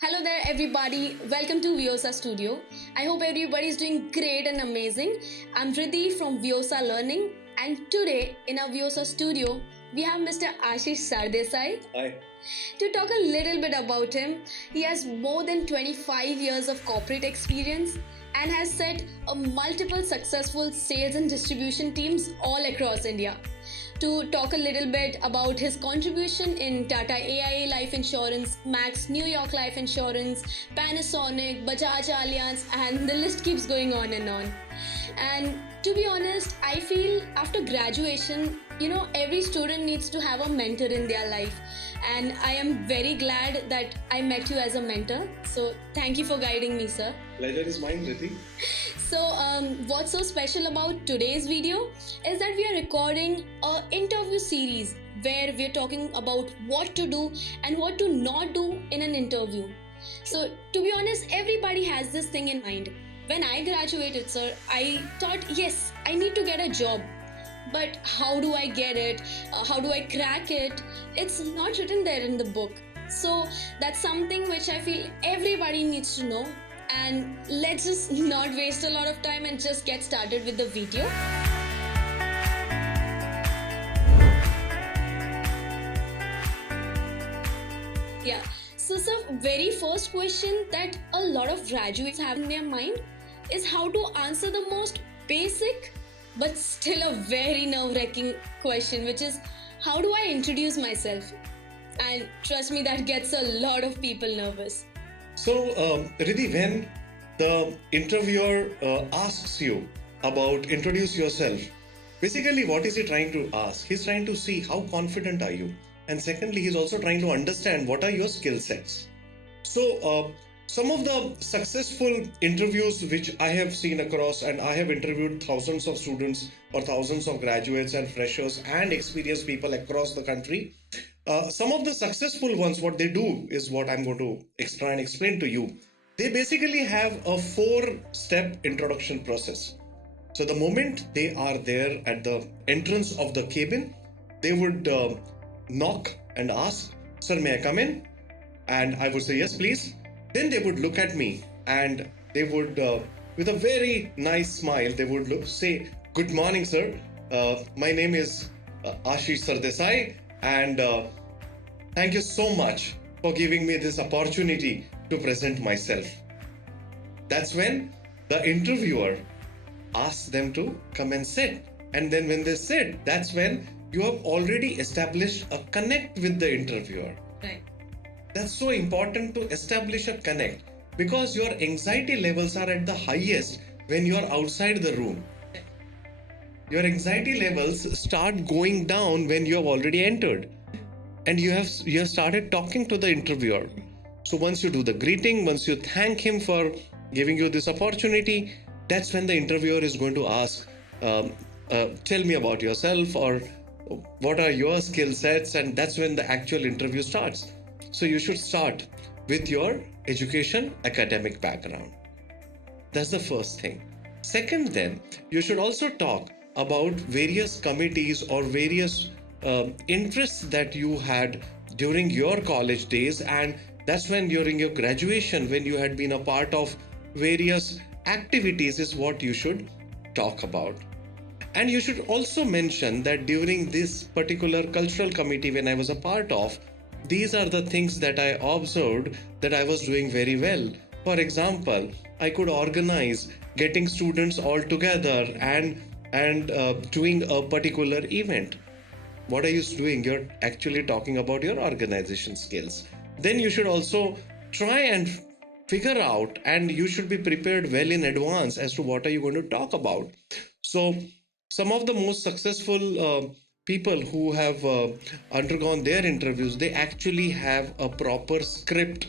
Hello there, everybody. Welcome to VIOSA Studio. I hope everybody is doing great and amazing. I'm Riddhi from VIOSA Learning, and today in our VIOSA Studio, we have Mr. Ashish Sardesai. Hi. To talk a little bit about him, he has more than 25 years of corporate experience and has set multiple successful sales and distribution teams all across India. To talk a little bit about his contribution in Tata AIA Life Insurance, Max New York Life Insurance, Panasonic, Bajaj Allianz, and the list keeps going on and on. And to be honest, I feel after graduation, every student needs to have a mentor in their life. And I am very glad that I met you as a mentor. So thank you for guiding me, sir. Pleasure is mine, Riddhi. So, what's so special about today's video is that we are recording an interview series where we're talking about what to do and what to not do in an interview. So, to be honest, everybody has this thing in mind. When I graduated, sir, I thought, yes, I need to get a job. But how do I get it? How do I crack it? It's not written there in the book. So, that's something which I feel everybody needs to know. And let's just not waste a lot of time and just get started with the video. Yeah, so very first question that a lot of graduates have in their mind is how to answer the most basic but still a very nerve-wracking question, which is how do I introduce myself? And trust me, that gets a lot of people nervous. So, Riddhi, when the interviewer asks you about introduce yourself, basically what is he trying to ask? He's trying to see how confident are you. And secondly, he's also trying to understand what are your skill sets. So, some of the successful interviews which I have seen across, and I have interviewed thousands of students or thousands of graduates and freshers and experienced people across the country. Some of the successful ones, what they do is what I'm going to try and explain to you. They basically have a 4-step introduction process. So the moment they are there at the entrance of the cabin, they would knock and ask, "Sir, may I come in?" And I would say, "Yes, please." Then they would look at me and they would, with a very nice smile, they would say, "Good morning, sir. My name is Ashish Sardesai, and thank you so much for giving me this opportunity to present myself." That's when the interviewer asks them to come and sit. And then when they sit, that's when you have already established a connect with the interviewer. Right. That's so important to establish a connect because your anxiety levels are at the highest when you are outside the room. Your anxiety levels start going down when you have already entered and you have started talking to the interviewer. So once you do the greeting, once you thank him for giving you this opportunity, that's when the interviewer is going to ask, tell me about yourself, or what are your skill sets, and that's when the actual interview starts. So you should start with your education, academic background. That's the first thing. Second, then, you should also talk about various committees or various interests that you had during your college days, and that's when during your graduation, when you had been a part of various activities, is what you should talk about. And you should also mention that during this particular cultural committee when I was a part of, these are the things that I observed that I was doing very well. For example, I could organize getting students all together and doing a particular event. What are you doing? You're actually talking about your organization skills. Then you should also try and figure out, and you should be prepared well in advance as to what are you going to talk about. So some of the most successful people who have undergone their interviews, they actually have a proper script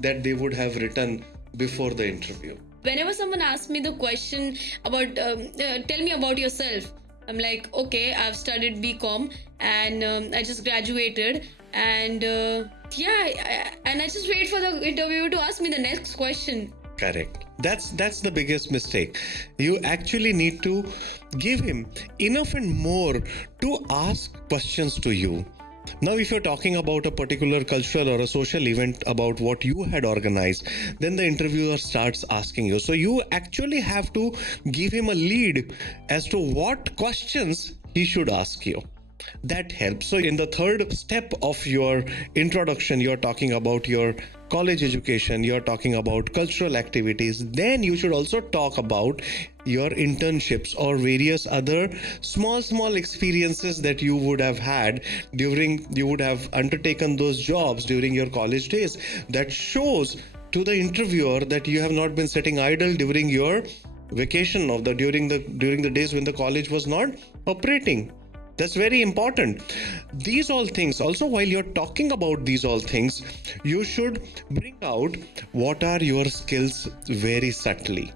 that they would have written before the interview. Whenever someone asks me the question about tell me about yourself, I'm like, okay, I've studied BCom and I just graduated, and and I just wait for the interviewer to ask me the next question. Correct. That's the biggest mistake. You actually need to give him enough and more to ask questions to you. Now, if you're talking about a particular cultural or a social event about what you had organized, then the interviewer starts asking you. So you actually have to give him a lead as to what questions he should ask you. That helps. So in the third step of your introduction, you're talking about your college education, you're talking about cultural activities. Then you should also talk about your internships or various other small experiences that you would have had during, you would have undertaken those jobs during your college days. That shows to the interviewer that you have not been sitting idle during your vacation of the during the days when the college was not operating. That's very important. These all things, also while you're talking about these all things, you should bring out what are your skills very subtly.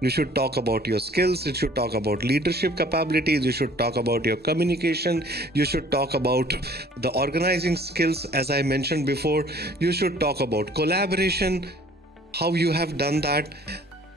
You should talk about your skills, you should talk about leadership capabilities, you should talk about your communication, you should talk about the organizing skills, as I mentioned before, you should talk about collaboration, how you have done that.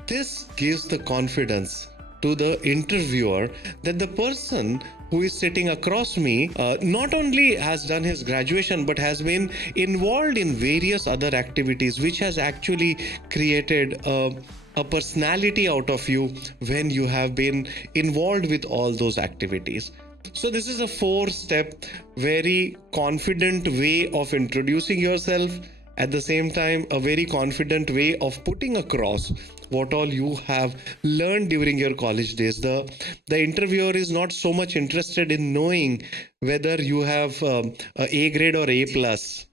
This gives the confidence to the interviewer that the person who is sitting across me not only has done his graduation but has been involved in various other activities, which has actually created a personality out of you when you have been involved with all those activities. So this is a 4-step, very confident way of introducing yourself. At the same time, a very confident way of putting across what all you have learned during your college days. The interviewer is not so much interested in knowing whether you have a A grade or A plus.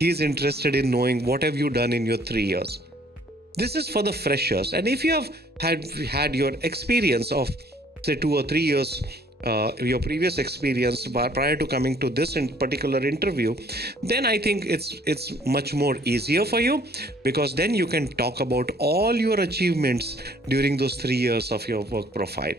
He is interested in knowing what have you done in your 3 years. This is for the freshers. And if you have had your experience of say 2 or 3 years, your previous experience prior to coming to this particular interview, then I think it's much more easier for you, because then you can talk about all your achievements during those 3 years of your work profile.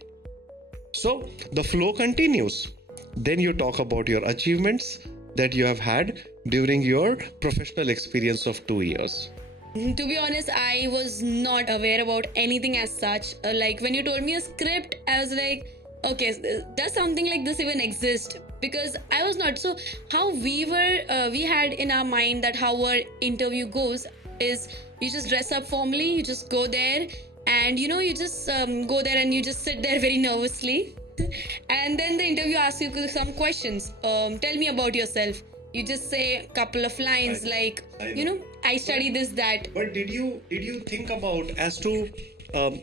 So the flow continues. Then you talk about your achievements that you have had during your professional experience of 2 years. To be honest, I was not aware about anything as such. Like when you told me a script, I was like, okay, does something like this even exist? Because I was not. So how we had in our mind that how our interview goes is you just dress up formally, you just go there, and you just go there and you just sit there very nervously, and then the interview asks you some questions. Tell me about yourself. You just say a couple of lines like, I study this, that. But did you think about as to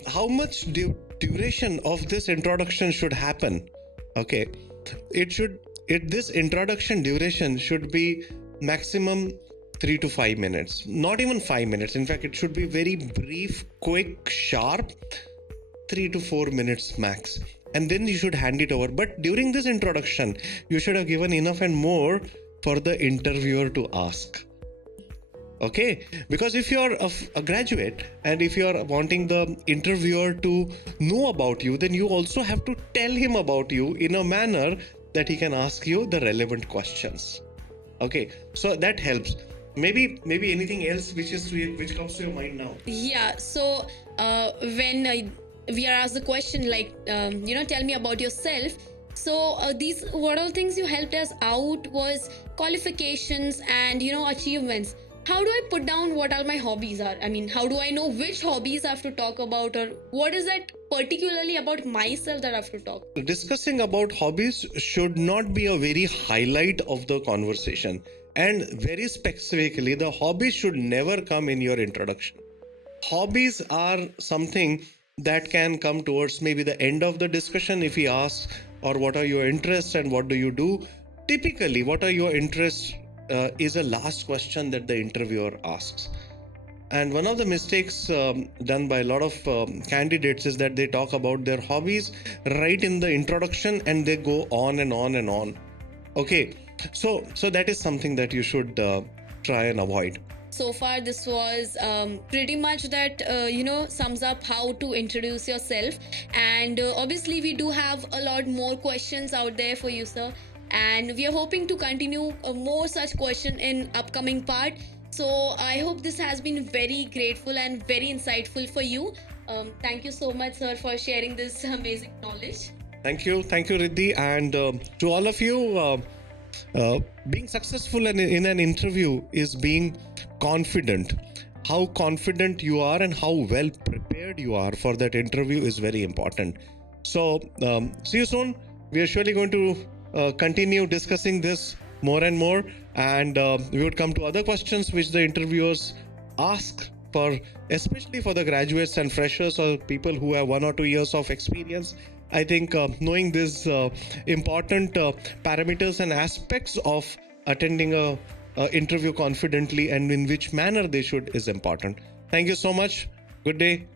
how much duration of this introduction should happen? Okay, this introduction duration should be maximum 3 to 5 minutes, not even 5 minutes. In fact, it should be very brief, quick, sharp, 3 to 4 minutes max. And then you should hand it over. But during this introduction, you should have given enough and more for the interviewer to ask. Okay, because if you're a graduate and if you're wanting the interviewer to know about you, then you also have to tell him about you in a manner that he can ask you the relevant questions. Okay, so that helps. Maybe anything else which comes to your mind now? Yeah, so when we are asked the question like, tell me about yourself. So these what all things you helped us out was qualifications and achievements. How do I put down what all my hobbies are? I mean, how do I know which hobbies I have to talk about, or what is that particularly about myself that I have to talk? Discussing about hobbies should not be a very highlight of the conversation. And very specifically, the hobbies should never come in your introduction. Hobbies are something that can come towards maybe the end of the discussion if he asks, or what are your interests and what do you do? Typically, what are your interests is a last question that the interviewer asks. And one of the mistakes done by a lot of candidates is that they talk about their hobbies right in the introduction and they go on and on and on. Okay, so that is something that you should try and avoid. So far, this was pretty much that, sums up how to introduce yourself. And obviously, we do have a lot more questions out there for you, sir. And we are hoping to continue more such question in upcoming part. So I hope this has been very grateful and very insightful for you. Thank you so much, sir, for sharing this amazing knowledge. Thank you, Riddhi. And to all of you, Being successful in an interview is being confident. How confident you are and how well prepared you are for that interview is very important. So, see you soon. We are surely going to continue discussing this more and more, and we would come to other questions which the interviewers ask for, especially for the graduates and freshers or people who have 1 or 2 years of experience. I think knowing these important parameters and aspects of attending a interview confidently and in which manner they should is important. Thank you so much. Good day.